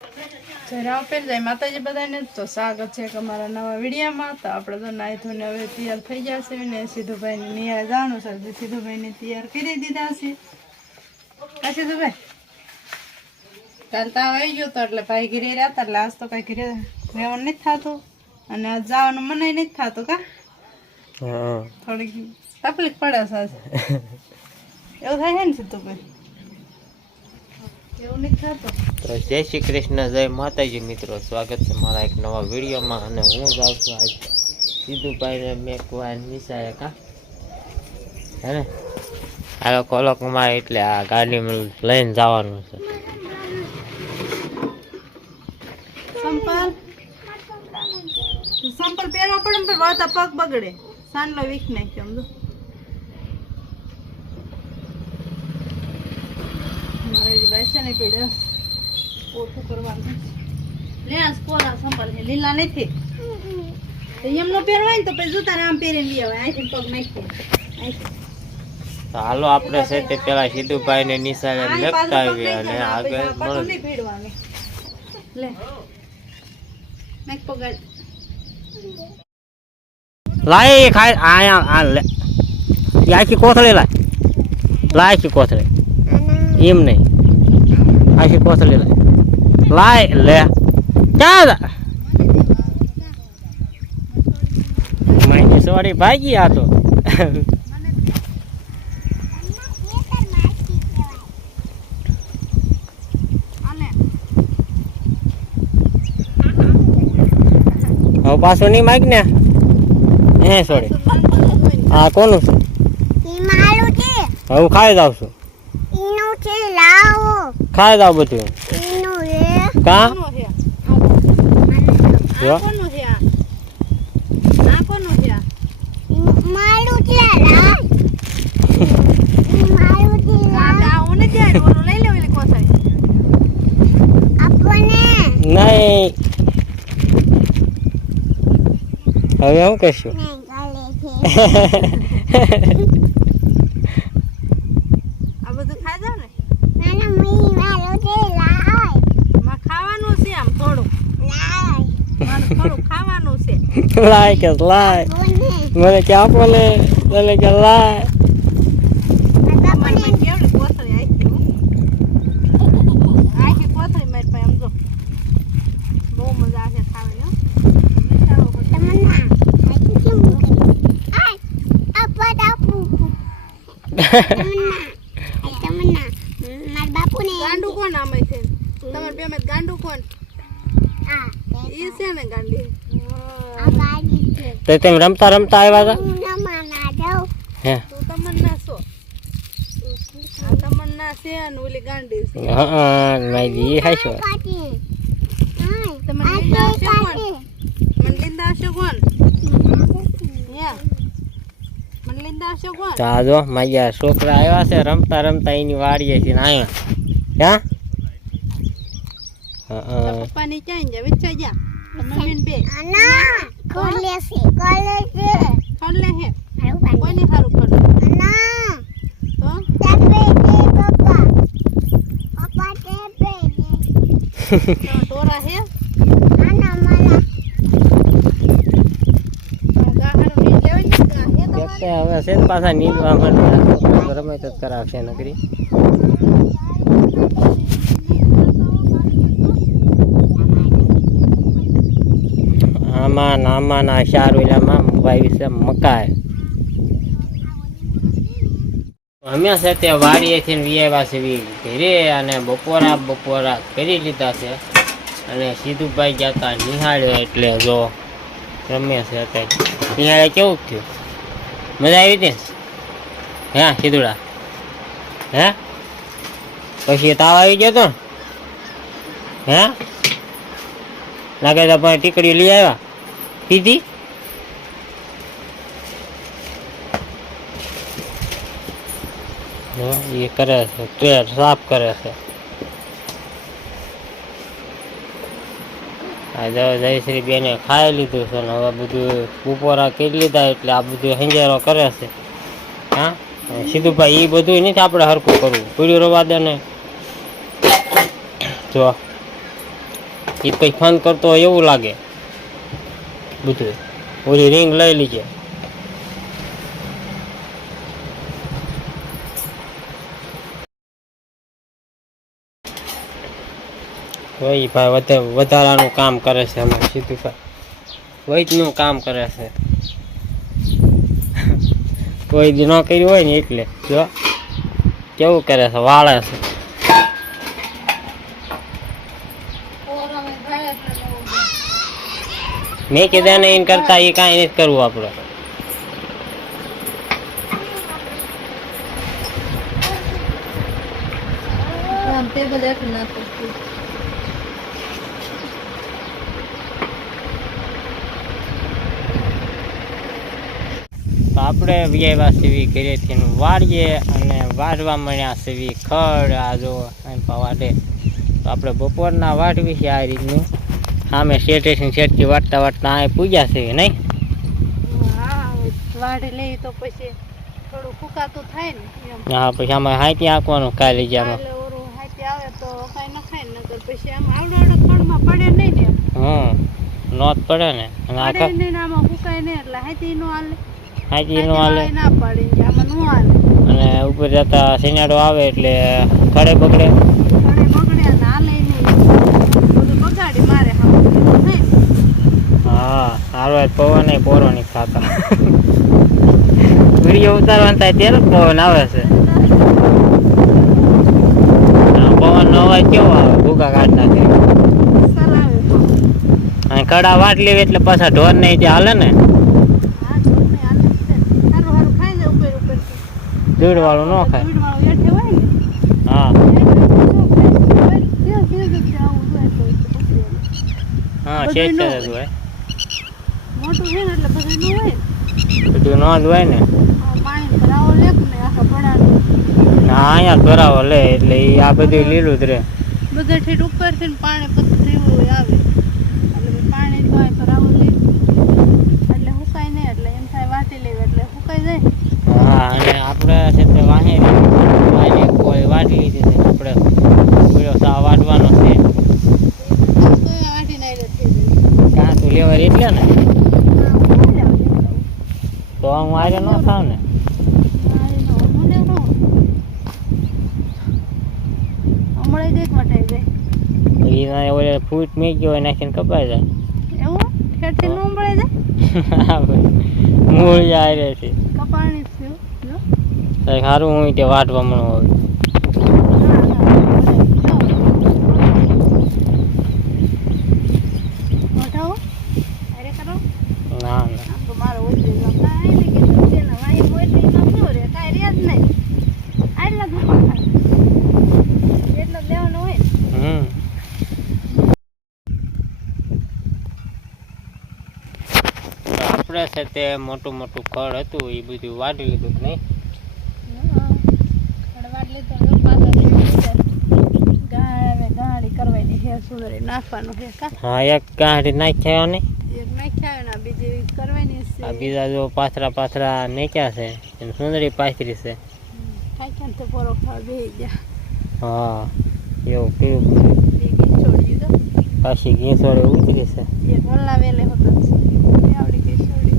રામપેર જય માતાજી બધાને તો સ્વાગત છે કે અમારા નવા વિડીયોમાં. તો આપણે તો નાહી ધોઈને હવે તૈયાર થઈ જશે ને સિદ્ધુભાઈને નિહાળ જવાનું છે. સિદ્ધુભાઈને તૈયાર કરી દીધા છે. કા સિદ્ધુભાઈ કાલ તાવ આવી ગયો તો એટલે ભાઈ ઘરે રહ્યા હતા એટલે આજ તો કઈ ઘરે રહેવાનું નથી થતું અને આજ જવાનું મને નથી થતું. કા થોડીક તકલીફ પડે છે આજ એવું થાય છે ને સિદ્ધુભાઈ? એવું નથી થતું. તો જય શ્રી કૃષ્ણ, જય માતાજી મિત્રો, સ્વાગત છે મારા એક નવા વિડીયોમાં. અને હું જાઉં છું આજ સિદ્ધુભાઈને મેકવા નિશાળે. કા હે ને આ લોકો મારે એટલે આ ગાડીમાં લઈને જવાનું છે. સંપલ પહેરવા પડે ને વાતા પગ બગડે. સાંડલો વીખ નાખ્યો સમજો. મારે બેસે નહીં પડ્યો ઓછું કરવાનું લે. આ કોરા સંપલ છે, લીલા નથી. એમનો પહેરવાય ને તો પછી જૂતા આમ પહેરીને લઈ આવે. અહીંથી પગ નાખી તો હાલો આપણે છે તે પેલા સિદ્ધુભાઈને નિશાળે લખતા આવીએ અને આગળ નહીં ભીડવાની. લે મેક પગાડ લાય ખાય આયા આ લે આખી કોથળી લાય આખી કોથળી એમ નહીં આખી કોથળી લાય લે ક્યાં મારી સવારી ભાગી આ તો. હવે પાછો નહીં માગ ને હે સોરી. હા કોનું છે? હું ખાઈ જાઉં છું. ખાઈ જાવ બધું. કા જો નહીં હવે હું કહીશું. આ બધું ખાઈ જાવ ને. ખાવાનું છે આમ થોડું થોડું ખાવાનું છે. લાય કે લાય મને કે આપો ને મને કે લાય. કેવડી કોથળી આખી કોથળી મારી પાસે સમજો. બહુ મજા આવે ખાવાની. ગાંડું કોણ આમે છે તમારે બે મેં ગાંડું કોણ? ઈ છે ને ગાંડી. તો તેમ રમતા રમતા આવ્યા હતા હે? તો તમન્ના છો આ તમન્ના છે અને ઓલી ગાંડી છે. હા મારી ઈ હાશો તમને લીંદા છે કોણ? મને લીંદા છે કોણ? મને લીંદા છે કોણ? તો આ જો મારા છોકરા આવ્યા છે રમતા રમતા એની વાડીએ છે ને આવ્યા ક્યાં પપ્પાની ક્યાં જાય વિચાર જા મમ્મી બે ખોલે હે કોઈને સારું ખોલે તો ટોરા હે હવે છે પાછા નીંદવા માંડવા રમે તો કરાવશે નકરી. આમાં ના શારુલામાં વાવી છે મકાઈ. અમે છે તે વાડીએથી વિયાવ્યા છે ઘરે અને બપોરા કરી લીધા છે અને સિદ્ધુભાઈ ગયા હતા નિહાળે. એટલે જો રમે છે અત્યારે નિહાળે. કેવું થયું? મજા આવી હતી હે સિદ્ધુડા? હે પછી તાવ આવી ગયો તો હે લાગે તો પણ ટીકડી લઈ આવ્યા સીધી. એ કરે છે ટ્રેડ સાફ કરે છે. જયશ્રી બેને ખાઈ લીધું છે ને હવે બધું બપોરા કરી લીધા એટલે આ બધું હંજારો કરે છે. હા સિદ્ધુભાઈ એ બધું નથી આપણે હરખું કરવું. પીડ્યું રવા દે ને. જો એ કંઈ ફોન કરતો હોય એવું લાગે બધું. ઓલી રિંગ લઈ લીજે. વહી ભાઈ વધારાનું કામ કરે છે અમે સીધું વૈદનું કામ કરે છે. કોઈ દી ન કર્યું હોય ને એટલે જો કેવું કરે છે, વાળે છે. મેં કીધા ને એને કરતા એ કાંઈ નથી કરવું આપણે. તો આપણે વ્યાવ્યા સીવી ઘરેથી વાળીએ અને વાળવા મળ્યા સીવી ખડ આ જો વાડે. તો આપણે બપોરના વાળવી છે આ રીતનું. સામે શેઠેથી શેઠથી વાટતા વાટતા આ પૂજ્યા છે નહીં. વાઢી લઈ તો પછી થોડું ફૂકાતું થાય ને એમ. હા પછી આમાં હાથી આંકવાનું કાલે જામાં. ઓરું હાથી આવે તો કાંઈ ન ખાય નકર પછી આમ આવડો ખડમાં પડે નહીં ને. નોત પડે ને અને પડે નહીં ને આમાં ફૂકાય નહીં એટલે હાથી નો હાલે. હાથી નો હાલે ના પડે કે આમાં નો હાલે. અને ઉપર જતા શિયાળો આવે એટલે ખડે બગડે. ખડે બગડે અને હાલે નહીં. બધું બગાડી મારે હા હારો પવન પોરો નહીં ખાતા. વિડીયો ઉતારવાનું થાય ત્યારે પવન આવે છે. પવન નો અવાજ કેવો આવે, ભૂકા કાઢ નાખે. અને કડા વાટ લેવી એટલે પાછા ઢોર નહીં ત્યાં હાલે ને. દૂધ વાળું ન ખાય. હા હા છે જ હોય. મોટું છે ને એટલે બધું નું હોય. બધું ન જ હોય ને. પાણી ભરાવો લે ને આખા પડાનું. હા અહીંયા ભરાવો લે એટલે આ બધું લીલું જ રહે. બધા ઠેઠ ઉપરથી પાણી પતરું એવું આવે એટલે પાણી તો આ ભરાવો લે એટલે સુકાય નહીં. એટલે એમ થાય વાટી લેવી એટલે સુકાઈ જાય. હા અને આપણે છે તે વાહી કોઈ વાટી લીધી છે. આપણે પેલો સા વાટવાનો છે. વાટી નાઈ કાં તું લેવા એટલે ને તો હું આજે ન થાવ ને. હમણાં દેખ વટાઈ જાય. એ ઓલે ફૂટ મેં ગયો હોય નાખીને કપાઈ જાય. એવું ખેડથી ન મળે જાય. મૂળ જાય છે કપાણી છે સારું. હું તે વાટવા મળો હવે. ના ના મારો ઓછી કાંઈ નહીં કીધું તેના વાઈ મોટી ન રે કાંઈ રે જ નહીં. આટલા એટલો લેવાનો હોય. આપણે છે તે મોટું મોટું ખડ હતું એ બધું વાટી લીધું નહીં. ગાડી કરવાની હે સુંદરી નાખવાનું છે. હા એક ગાંઠી નાખ્યા ને એક નાખ્યા ને બીજી કરવાની છે. આ બીજા જો પાથરા પાથરા નાખ્યા છે એને સુંદરી પાથરી છે. ખાઈ તો પોરો ખાવા બેસી ગયા. હા એવું કેવું છોડી દીધો. પાછી ઘીસોડે ઉતરી છે. એક વલ્લા વેલે હતો આવડી ગઈ છોડી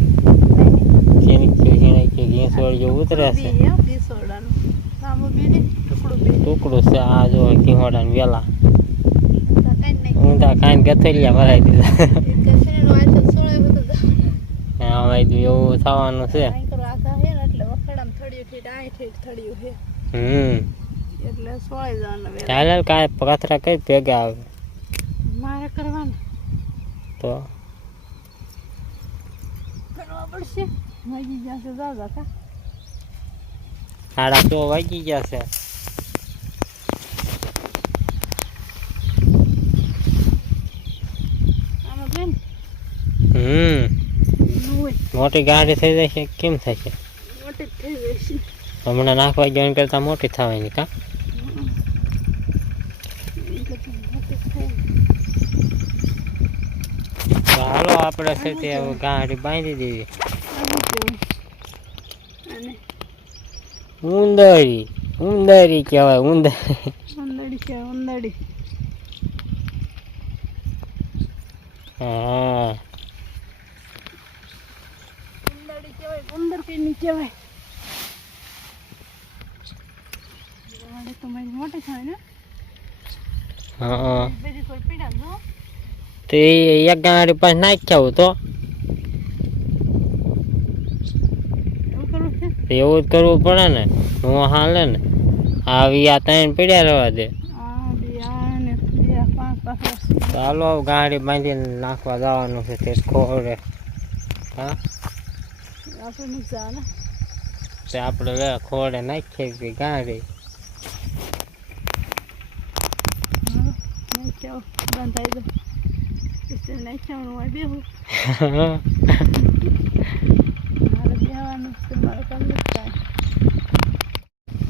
ઘીસોડ જો ઉતરે છે. ઘીસોડાનું સામુ બીને ટુકડું છે આ જો ઘીસોડાને વેલા કઈ નહીં. ઊંધા ખાઈને ગથેલિયા ભરાઈ દીધા. એવું થવાનું છે. એટલે સોળાઈ જવાનું. ચાલે કાંઈ પાથરા કઈ ભેગા આવે મારે કરવાનું તો કરવા પડશે. વાગી જશે દાદા કા 6:30 વાગી ગયા છે. આમાં બેન મોટી ગાડી થઈ જશે કેમ થશે? મોટી થઈ જશે. હમણાં નાખવા જવાનું કરતા મોટી થવાની કા. હાલો આપણે છે તે ગાડી બાંધી દેવી. ઉંદરી ઉંદરી કહેવાય. ઉંદરી ઉંદડી છે ઉંદડી. હા ગુંદાડી કહેવાય, ગુંદર કઈ નહીં કહેવાય. વાડી તો મારી મોટી થાય ને. હા બધી કોઈ પીડા જો. તે એક ગાડી પાસે નાખ્યા હું તો એવું કરવું છે. એવું જ કરવું પડે ને. હું હાલે ને આવી આ ત્રણ પડ્યા રહેવા દે. આ બે આ ને બે આ પાંચ પાછળ. ચાલો ગાડી બાંધીને નાખવા જવાનું છે તે ખોડે. હા આપણે નથી જવાના. તે આપણે વે ખોડે નાખીએ ગાડી. નાખ્યા બંધાઈ દો. નાખ્યા હું બેહું. મારે બેહવાનું છે, મારે કામ નથી થાય.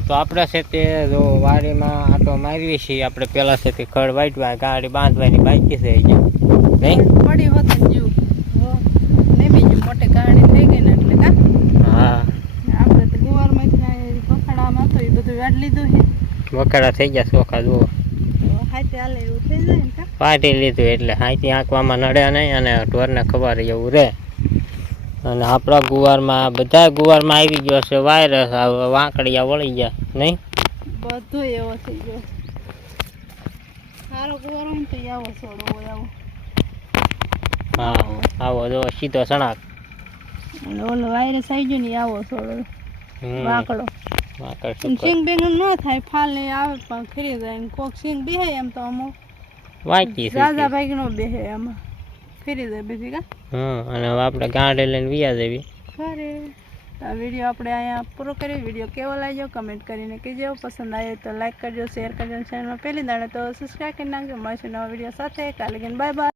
તો આપણે છે તે જો વાડીમાં આટો મારીએ છીએ. આપણે પેલા છે તે ખડ વાટવા ગાડી બાંધવાની બાકી છે નહીં. પડી હોત ને જીવ નહીં બીજું મોટી કહાણી થઈ ગઈ ને એટલે કા. હા આપણે તો ગુવારમાંથી પખડામાં તો એ બધું વાટ લીધું છે. વખાડા થઈ ગયા ચોખા જુઓ. હાથે હાલે એવું થઈ જાય ને કા. વાટી લીધું એટલે હાથી આંકવામાં નડે નહીં અને ઢોરને ખબર એવું રહે. અને આપણા ગુવારમાં બધા ગુવારમાં આવી ગયો છે વાયરસ. વાંકડિયા વળી ગયા નહીં. બધો એવો થઈ ગયો. સારો ગુવાર હોય ને તો આવો છોડો હોય આવો. હા આવો જો સીધો સણાક. અને ઓલો વાયરસ આવી ગયો ને આવો છોડો વાંકડો. વાંકડ એમ સિંગ બેંગ ન થાય, ફાલ ને આવે પણ ખરી જાય. કોક સિંગ બેહે એમ તો અમુક વાંચી રાજા ભાઈ નો બેહે એમાં ફેરી જાય બીજી કા. અને હવે આપણે ગાડી લઈને વ્યા દેવી. ખરે આ વિડીયો આપણે અહીંયા પૂરો કરીએ. વિડીયો કેવો લાગ્યો કમેન્ટ કરીને કહેજો. પસંદ આવે તો લાઈક કરજો, શેર કરજો. ચેનલમાં પહેલી દાડે તો સબસ્ક્રાઈબ કરી નાખજો. મળશે નવા વિડીયો સાથે. કાલે બાય બાય.